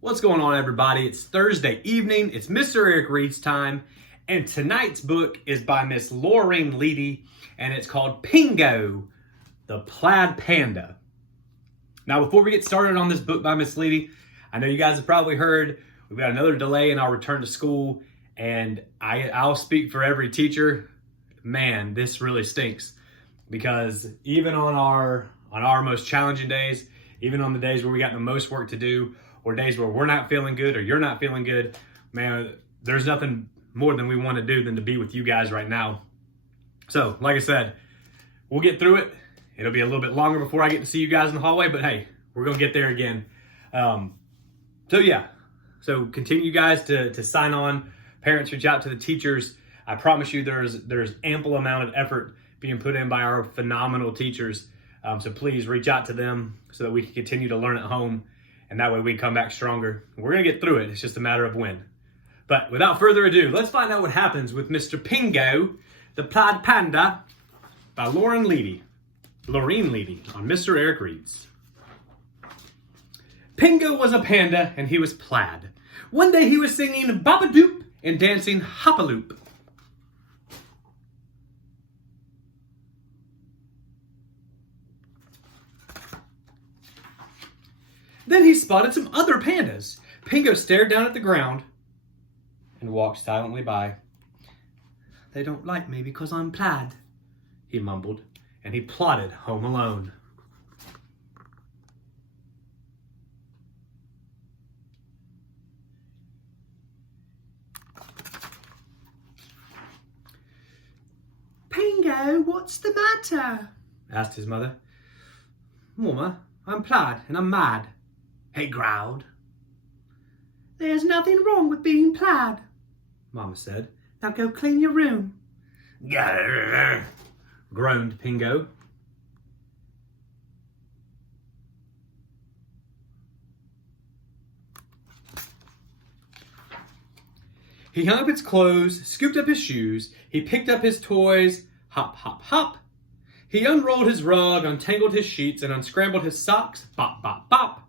What's going on, everybody? It's Thursday evening. It's Mr. Eric Reads time, and tonight's book is by Miss Loreen Leedy, and it's called Pingo, the Plaid Panda. Now, before we get started on this book by Miss Leedy, I know you guys have probably heard we've got another delay in our return to school, and I'll speak for every teacher. Man, this really stinks, because even on our most challenging days, even on the days where we got the most work to do, or days where we're not feeling good or you're not feeling good, man, there's nothing more than we want to do than to be with you guys right now. So, like I said, we'll get through it. It'll be a little bit longer before I get to see you guys in the hallway, but hey, we're going to get there again. So continue, guys, to sign on. Parents, reach out to the teachers. I promise you there's ample amount of effort being put in by our phenomenal teachers. So please reach out to them so that we can continue to learn at home, and that way we come back stronger. We're going to get through it. It's just a matter of when. But without further ado, let's find out what happens with Mr. Pingo, the Plaid Panda, by Loreen Leedy on Mr. Eric Reads. Pingo was a panda, and he was plaid. One day he was singing Bop-a-Doop and dancing Hop-a-Loop. Then he spotted some other pandas. Pingo stared down at the ground and walked silently by. "They don't like me because I'm plaid," he mumbled, and he plodded home alone. "Pingo, what's the matter?" asked his mother. "Mama, I'm plaid and I'm mad," he growled. "There's nothing wrong with being plaid," Mama said. "Now go clean your room." "Grrr," groaned Pingo. He hung up his clothes, scooped up his shoes, he picked up his toys, hop, hop, hop. He unrolled his rug, untangled his sheets, and unscrambled his socks, bop, bop, bop.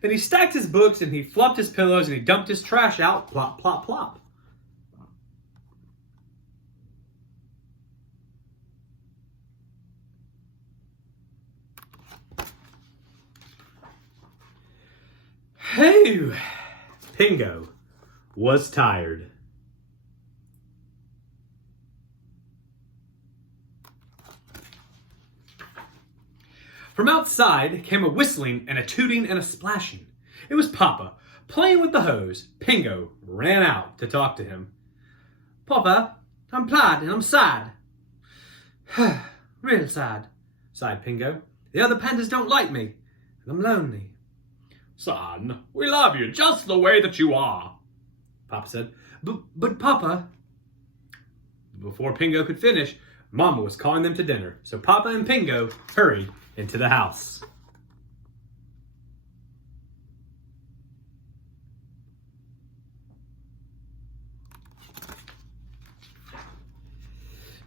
Then he stacked his books, and he fluffed his pillows, and he dumped his trash out, plop, plop, plop. Hey, Pingo was tired. From outside came a whistling and a tooting and a splashing. It was Papa, playing with the hose. Pingo ran out to talk to him. "Papa, I'm plaid and I'm sad." "Real sad," sighed Pingo. "The other pandas don't like me, and I'm lonely." "Son, we love you just the way that you are," Papa said. But Papa..." Before Pingo could finish, Mama was calling them to dinner, so Papa and Pingo hurried into the house.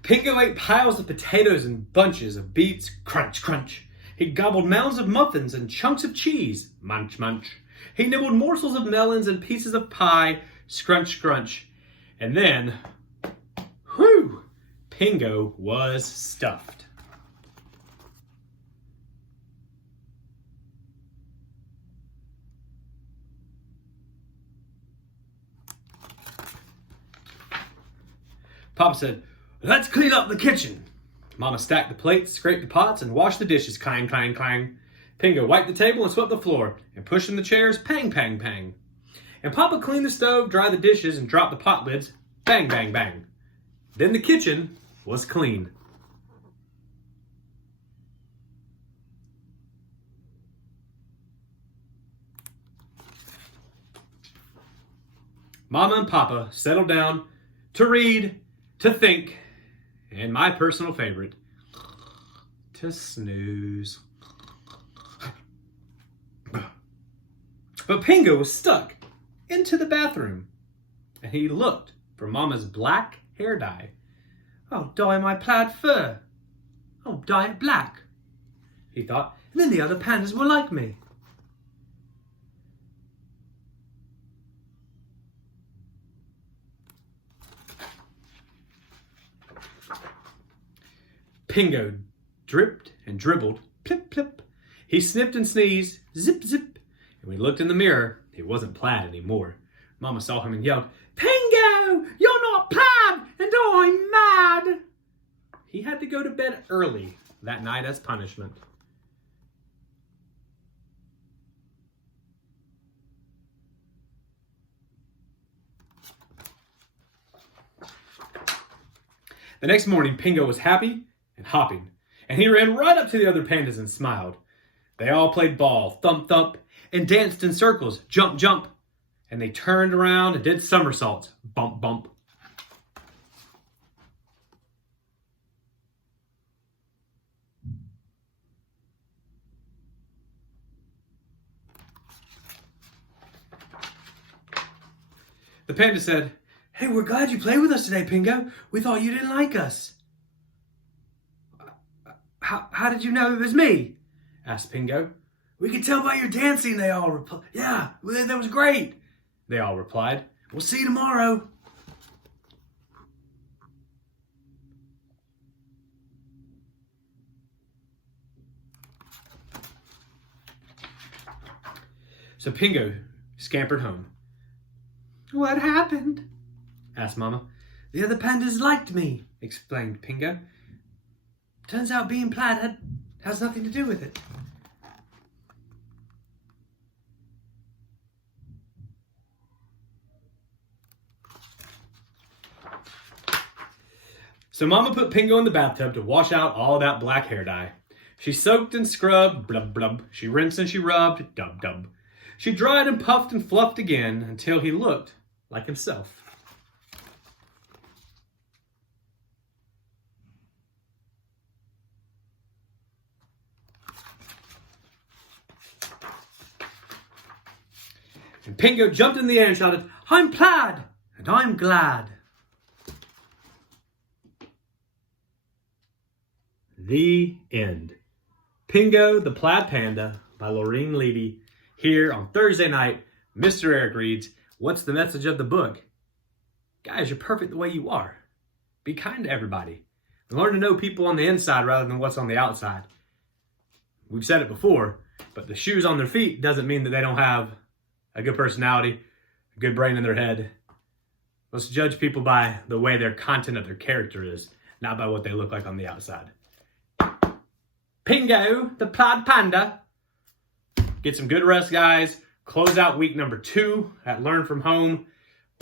Pingo ate piles of potatoes and bunches of beets, crunch, crunch. He gobbled mounds of muffins and chunks of cheese, munch, munch. He nibbled morsels of melons and pieces of pie, scrunch, scrunch. And then, whew, Pingo was stuffed. Papa said, "Let's clean up the kitchen." Mama stacked the plates, scraped the pots, and washed the dishes, clang, clang, clang. Pingo wiped the table and swept the floor, and pushed in the chairs, pang, pang, pang. And Papa cleaned the stove, dried the dishes, and dropped the pot lids, bang, bang, bang. Then the kitchen was clean. Mama and Papa settled down to read, to think, and my personal favorite, to snooze. But Pingo was stuck into the bathroom, and he looked for Mama's black hair dye. "I'll dye my plaid fur. I'll dye it black," he thought, "and then the other pandas will like me." Pingo dripped and dribbled, plip, plip. He sniffed and sneezed, zip, zip. And when he looked in the mirror, it wasn't Plaid anymore. Mama saw him and yelled, "Pingo, you're not Plaid, and I'm mad." He had to go to bed early that night as punishment. The next morning, Pingo was happy and hopping, and he ran right up to the other pandas and smiled. They all played ball, thump, thump, and danced in circles, jump, jump, and they turned around and did somersaults, bump, bump. The panda said, "Hey, we're glad you played with us today, Pingo. We thought you didn't like us." How did you know it was me?" asked Pingo. "We could tell by your dancing," they all replied. "Yeah, that was great," they all replied. "We'll see you tomorrow." So Pingo scampered home. "What happened?" asked Mama. "The other pandas liked me," explained Pingo. "Turns out being Plaid has nothing to do with it." So Mama put Pingo in the bathtub to wash out all that black hair dye. She soaked and scrubbed, blub blub. She rinsed and she rubbed, dub dub. She dried and puffed and fluffed again until he looked like himself. And Pingo jumped in the air and shouted, "I'm Plaid, and I'm glad." The end. Pingo the Plaid Panda by Loreen Leedy, here on Thursday night. Mr. Eric Reads. What's the message of the book? Guys, you're perfect the way you are. Be kind to everybody. Learn to know people on the inside rather than what's on the outside. We've said it before, but the shoes on their feet doesn't mean that they don't have a good personality, a good brain in their head. Let's judge people by the way their content of their character is, not by what they look like on the outside. Pingo, the Plaid Panda. Get some good rest, guys. Close out week number 2 at Learn From Home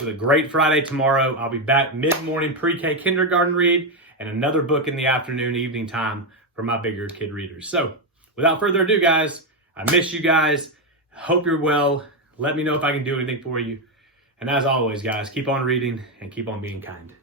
with a great Friday tomorrow. I'll be back mid-morning pre-K kindergarten read and another book in the afternoon, evening time for my bigger kid readers. So without further ado, guys, I miss you guys. Hope you're well. Let me know if I can do anything for you. And as always, guys, keep on reading and keep on being kind.